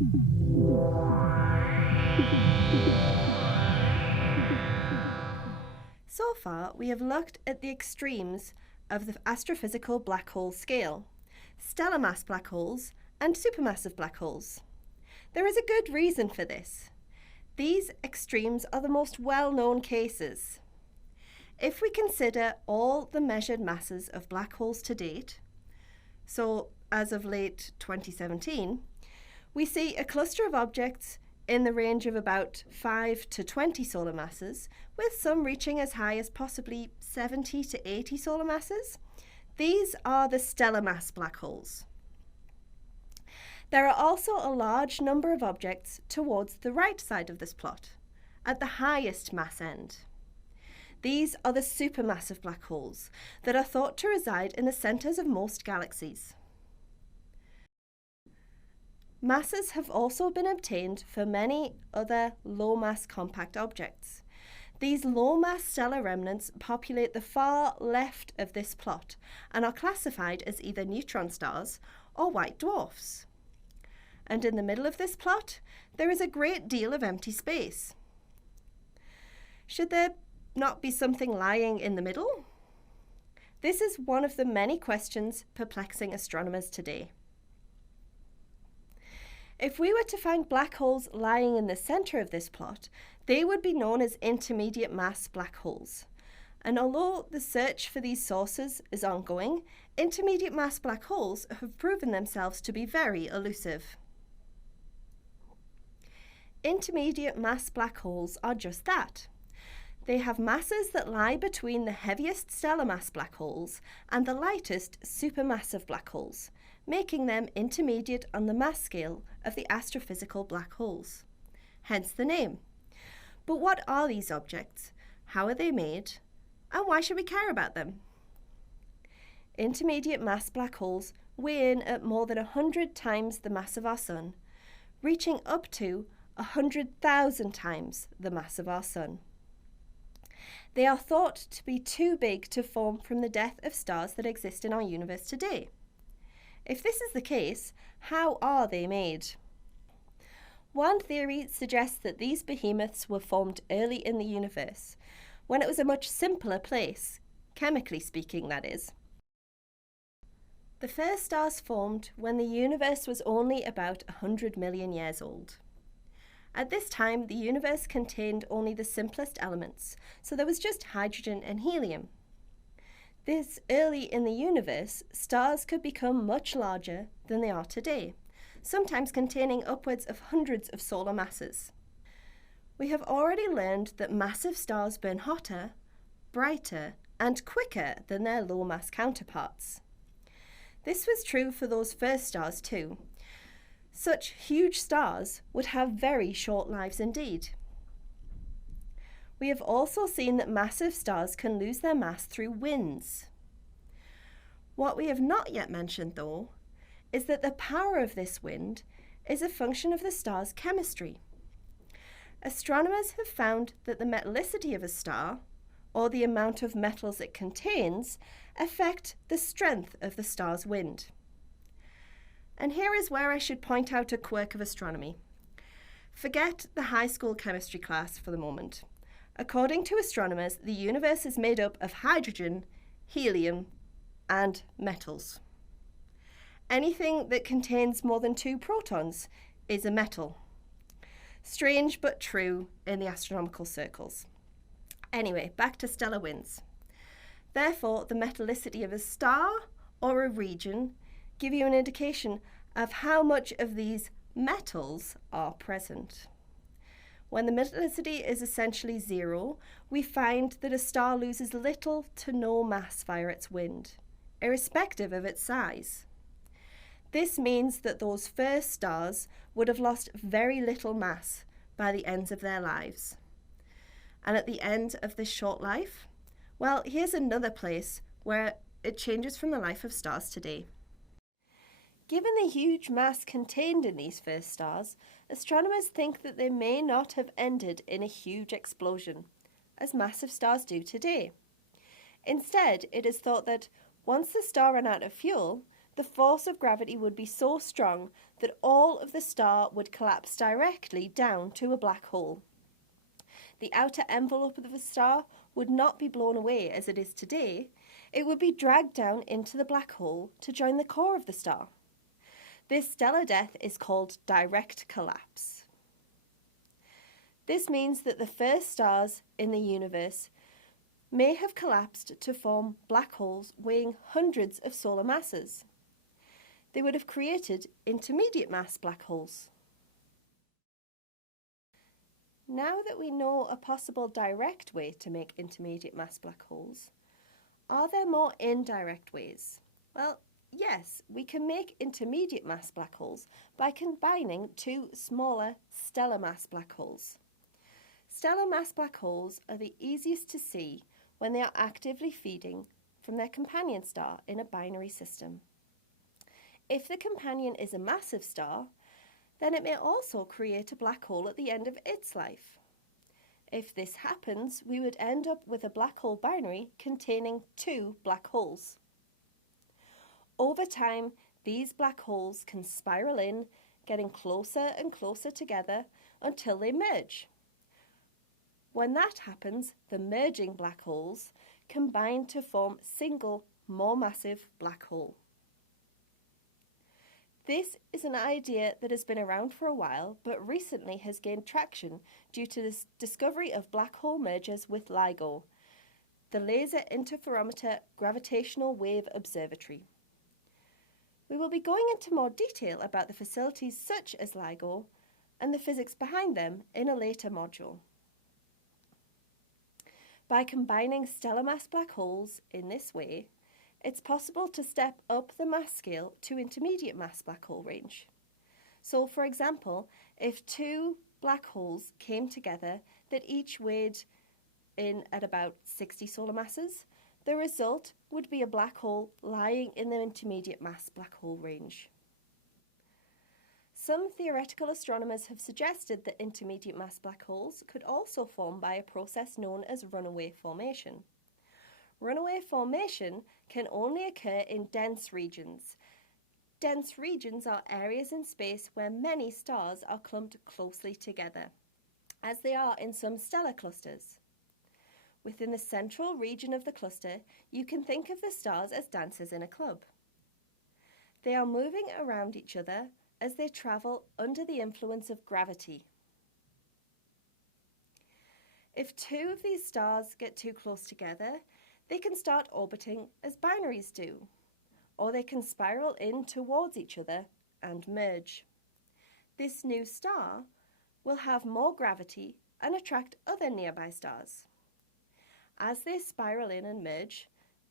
So far, we have looked at the extremes of the astrophysical black hole scale, stellar mass black holes and supermassive black holes. There is a good reason for this. These extremes are the most well-known cases. If we consider all the measured masses of black holes to date, so as of late 2017, we see a cluster of objects in the range of about 5 to 20 solar masses, with some reaching as high as possibly 70 to 80 solar masses. These are the stellar mass black holes. There are also a large number of objects towards the right side of this plot, at the highest mass end. These are the supermassive black holes that are thought to reside in the centres of most galaxies. Masses have also been obtained for many other low-mass compact objects. These low-mass stellar remnants populate the far left of this plot and are classified as either neutron stars or white dwarfs. And in the middle of this plot, there is a great deal of empty space. Should there not be something lying in the middle? This is one of the many questions perplexing astronomers today. If we were to find black holes lying in the centre of this plot, they would be known as intermediate mass black holes. And although the search for these sources is ongoing, intermediate mass black holes have proven themselves to be very elusive. Intermediate mass black holes are just that. They have masses that lie between the heaviest stellar mass black holes and the lightest supermassive black holes, making them intermediate on the mass scale of the astrophysical black holes. Hence the name. But what are these objects? How are they made? And why should we care about them? Intermediate mass black holes weigh in at more than 100 times the mass of our Sun, reaching up to 100,000 times the mass of our Sun. They are thought to be too big to form from the death of stars that exist in our universe today. If this is the case, how are they made? One theory suggests that these behemoths were formed early in the universe, when it was a much simpler place, chemically speaking, that is. The first stars formed when the universe was only about 100 million years old. At this time, the universe contained only the simplest elements, so there was just hydrogen and helium. This early in the universe, stars could become much larger than they are today, sometimes containing upwards of hundreds of solar masses. We have already learned that massive stars burn hotter, brighter, and quicker than their low-mass counterparts. This was true for those first stars too. Such huge stars would have very short lives indeed. We have also seen that massive stars can lose their mass through winds. What we have not yet mentioned, though, is that the power of this wind is a function of the star's chemistry. Astronomers have found that the metallicity of a star, or the amount of metals it contains, affect the strength of the star's wind. And here is where I should point out a quirk of astronomy. Forget the high school chemistry class for the moment. According to astronomers, the universe is made up of hydrogen, helium, and metals. Anything that contains more than 2 protons is a metal. Strange but true in the astronomical circles. Anyway, back to stellar winds. Therefore, the metallicity of a star or a region give you an indication of how much of these metals are present. When the metallicity is essentially 0, we find that a star loses little to no mass via its wind, irrespective of its size. This means that those first stars would have lost very little mass by the ends of their lives. And at the end of this short life, well, here's another place where it changes from the life of stars today. Given the huge mass contained in these first stars, astronomers think that they may not have ended in a huge explosion, as massive stars do today. Instead, it is thought that once the star ran out of fuel, the force of gravity would be so strong that all of the star would collapse directly down to a black hole. The outer envelope of the star would not be blown away as it is today. It would be dragged down into the black hole to join the core of the star. This stellar death is called direct collapse. This means that the first stars in the universe may have collapsed to form black holes weighing hundreds of solar masses. They would have created intermediate mass black holes. Now that we know a possible direct way to make intermediate mass black holes, are there more indirect ways? Well, yes, we can make intermediate mass black holes by combining two smaller stellar mass black holes. Stellar mass black holes are the easiest to see when they are actively feeding from their companion star in a binary system. If the companion is a massive star, then it may also create a black hole at the end of its life. If this happens, we would end up with a black hole binary containing two black holes. Over time, these black holes can spiral in, getting closer and closer together until they merge. When that happens, the merging black holes combine to form a single, more massive black hole. This is an idea that has been around for a while, but recently has gained traction due to the discovery of black hole mergers with LIGO, the Laser Interferometer Gravitational Wave Observatory. We will be going into more detail about the facilities such as LIGO and the physics behind them in a later module. By combining stellar mass black holes in this way, it's possible to step up the mass scale to intermediate mass black hole range. So, for example, if two black holes came together that each weighed in at about 60 solar masses, the result would be a black hole lying in the intermediate mass black hole range. Some theoretical astronomers have suggested that intermediate mass black holes could also form by a process known as runaway formation. Runaway formation can only occur in dense regions. Dense regions are areas in space where many stars are clumped closely together, as they are in some stellar clusters. Within the central region of the cluster, you can think of the stars as dancers in a club. They are moving around each other as they travel under the influence of gravity. If two of these stars get too close together, they can start orbiting as binaries do, or they can spiral in towards each other and merge. This new star will have more gravity and attract other nearby stars. As they spiral in and merge,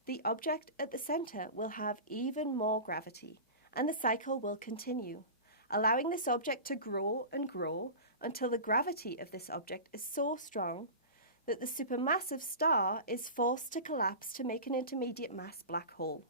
the object at the center will have even more gravity, and the cycle will continue, allowing this object to grow and grow until the gravity of this object is so strong that the supermassive star is forced to collapse to make an intermediate mass black hole.